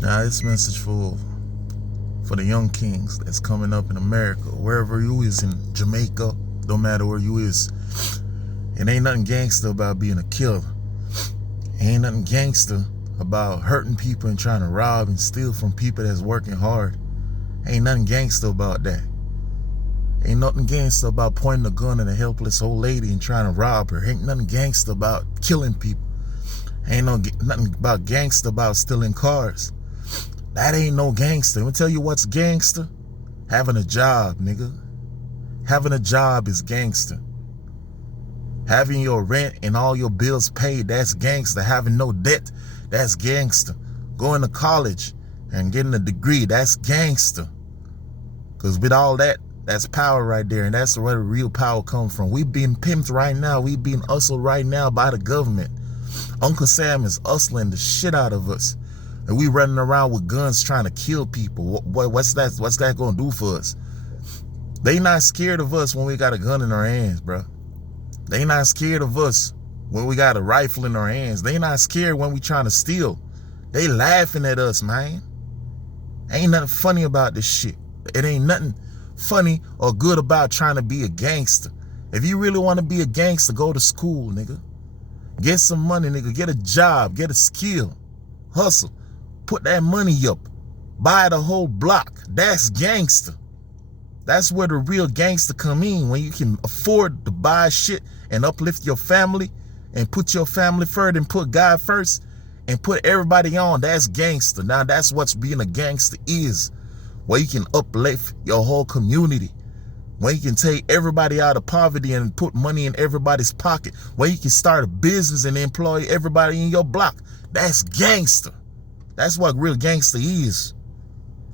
Now, this message for the young kings that's coming up in America, wherever you is in Jamaica, don't matter where you is. It ain't nothing gangster about being a killer. It ain't nothing gangster about hurting people and trying to rob and steal from people that's working hard. Ain't nothing gangster about that. Ain't nothing gangster about pointing a gun at a helpless old lady and trying to rob her. Ain't nothing gangster about killing people. Ain't nothing about gangster about stealing cars. That ain't no gangster. Let me tell you what's gangster. Having a job, nigga. Having a job is gangster. Having your rent and all your bills paid, that's gangster. Having no debt, that's gangster. Going to college and getting a degree, that's gangster. Because with all that, that's power right there. And that's where the real power comes from. We being pimped right now. We being hustled right now by the government. Uncle Sam is hustling the shit out of us. And we running around with guns trying to kill people. What's that going to do for us? They not scared of us when we got a gun in our hands, bro. They not scared of us when we got a rifle in our hands. They not scared when we trying to steal. They laughing at us, man. Ain't nothing funny about this shit. It ain't nothing funny or good about trying to be a gangster. If you really want to be a gangster, go to school, nigga. Get some money, nigga. Get a job. Get a skill. Hustle. Put that money up. Buy the whole block. That's gangster. That's where the real gangster come in, when you can afford to buy shit and uplift your family and put your family first and put God first and put everybody on. That's gangster. Now that's what's being a gangster is, where you can uplift your whole community, where you can take everybody out of poverty and put money in everybody's pocket, where you can start a business and employ everybody in your block. That's gangster. That's what real gangster is.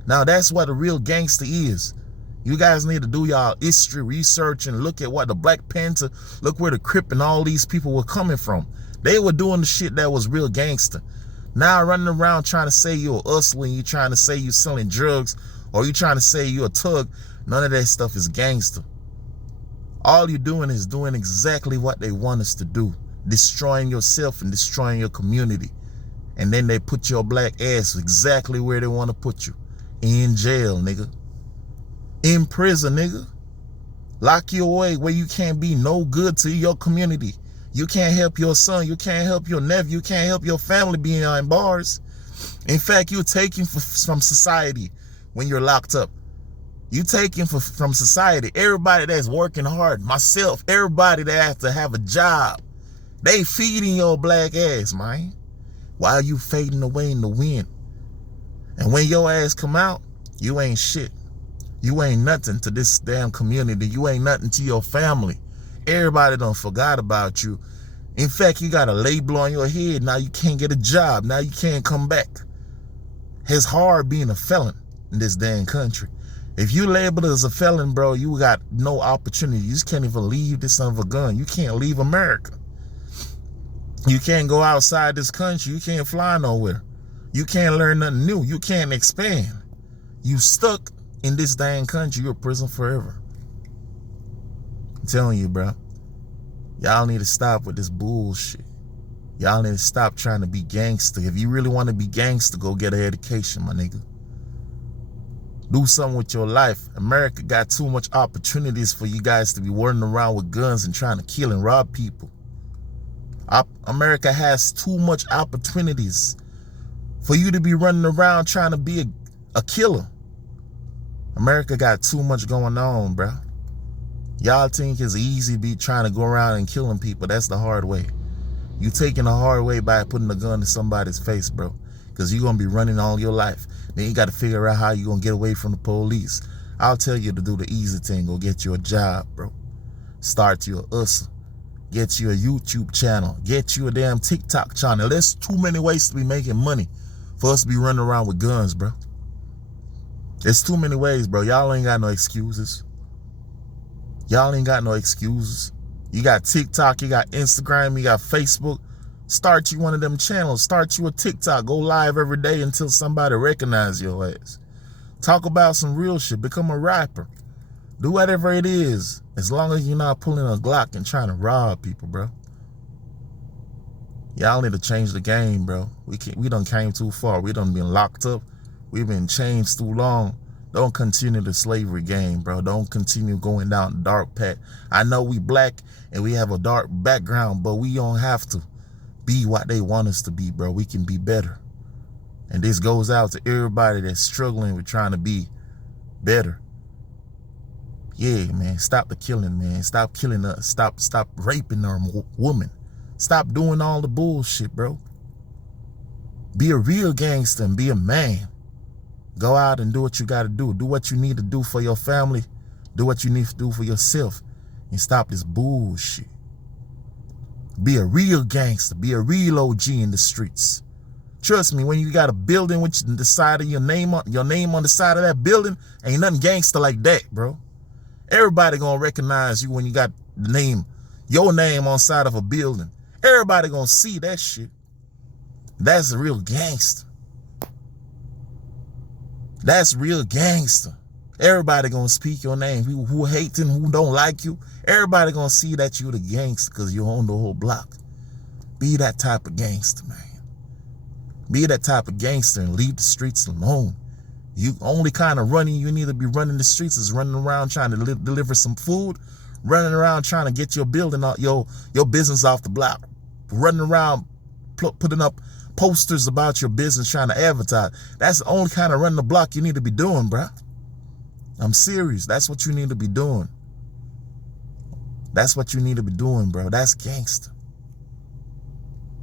Now that's what a real gangster is. You guys need to do y'all history research and look at what the Black Panther, look where the Crip and all these people were coming from. They were doing the shit that was real gangster. Now running around trying to say you're a hustler, you trying to say you're selling drugs, or you trying to say you're a tug, none of that stuff is gangster. All you're doing is doing exactly what they want us to do, destroying yourself and destroying your community. And then they put your black ass exactly where they want to put you. In jail, nigga. In prison, nigga. Lock you away where you can't be no good to your community. You can't help your son. You can't help your nephew. You can't help your family behind bars. In fact, you're taking from society when you're locked up. You taking from society. Everybody that's working hard, myself, everybody that has to have a job, they feeding your black ass, man, while you fading away in the wind. And when your ass come out, you ain't shit. You ain't nothing to this damn community. You ain't nothing to your family. Everybody done forgot about you. In fact, you got a label on your head. Now you can't get a job. Now you can't come back. It's hard being a felon in this damn country. If you labeled as a felon, bro, you got no opportunity. You just can't even leave this son of a gun. You can't leave America. You can't go outside this country. You can't fly nowhere. You can't learn nothing new. You can't expand. You stuck in this dang country. You're in prison forever. I'm telling you, bro. Y'all need to stop with this bullshit. Y'all need to stop trying to be gangster. If you really want to be gangster, go get an education, my nigga. Do something with your life. America got too much opportunities for you guys to be running around with guns and trying to kill and rob people. America has too much opportunities for you to be running around trying to be a killer. America got too much going on, bro. Y'all think it's easy to be trying to go around and killing people. That's the hard way. You taking the hard way by putting a gun to somebody's face, bro. Because you're going to be running all your life. Then you got to figure out how you're going to get away from the police. I'll tell you to do the easy thing. Go get you a job, bro. Start you a hustle. Get you a YouTube channel. Get you a damn TikTok channel. There's too many ways to be making money for us to be running around with guns, bro. There's too many ways, bro. Y'all ain't got no excuses. Y'all ain't got no excuses. You got TikTok, you got Instagram, you got Facebook. Start you one of them channels. Start you a TikTok. Go live every day until somebody recognize your ass. Talk about some real shit. Become a rapper. Do whatever it is, as long as you're not pulling a Glock and trying to rob people, bro. Y'all need to change the game, bro. We done came too far. We done been locked up. We've been chained too long. Don't continue the slavery game, bro. Don't continue going down the dark path. I know we black and we have a dark background, but we don't have to be what they want us to be, bro. We can be better. And this goes out to everybody that's struggling with trying to be better. Yeah, man. Stop the killing, man. Stop killing us. Stop raping our women. Stop doing all the bullshit, bro. Be a real gangster and be a man. Go out and do what you got to do. Do what you need to do for your family. Do what you need to do for yourself. And stop this bullshit. Be a real gangster. Be a real OG in the streets. Trust me, when you got a building with the side of your name on the side of that building, ain't nothing gangster like that, bro. Everybody gonna recognize you when you got the name, your name on side of a building. Everybody gonna see that shit. That's a real gangster. That's real gangster. Everybody gonna speak your name. People who hate and who don't like you, everybody gonna see that you the gangster because you own the whole block. Be that type of gangster, man. Be that type of gangster and leave the streets alone. You only kind of running you need to be running the streets is running around trying to deliver some food, running around trying to get your building out, your business off the block, running around putting up posters about your business trying to advertise. That's the only kind of running the block you need to be doing, bro. I'm serious. That's what you need to be doing. That's what you need to be doing, bro. That's gangster.